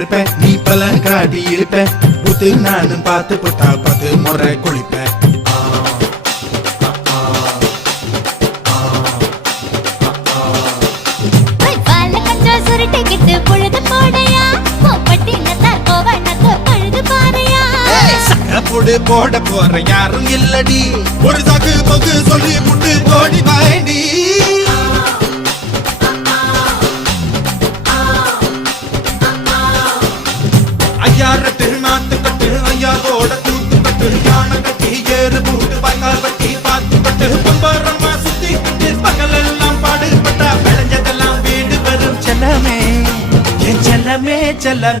இருப்பேன், நீ பலன் காட்டி இருப்பேன். புத்து நானும் பார்த்து புட்டா 10 முறை குளிப்பேன். போட போற யாரும் இல்லடி, ஒரு சாக்கு போக்கு சொல்லி புட்டு ஓடி வாண்டி. ஐயா ரெட்டு நாத்து கட்டு, ஐயா கோட தூத்து கட்டு, யானை கட்டி ஏறு பூட்டு பாய்க்கால் வட்டி பாத்து கட்டு, பம்பரமா சுத்தி கட்டு, பகல் எல்லாம் பாடுபட்டா விளைஞ்சதெல்லாம் வீடு வரும். செல்லமே என் செல்லமே செல்ல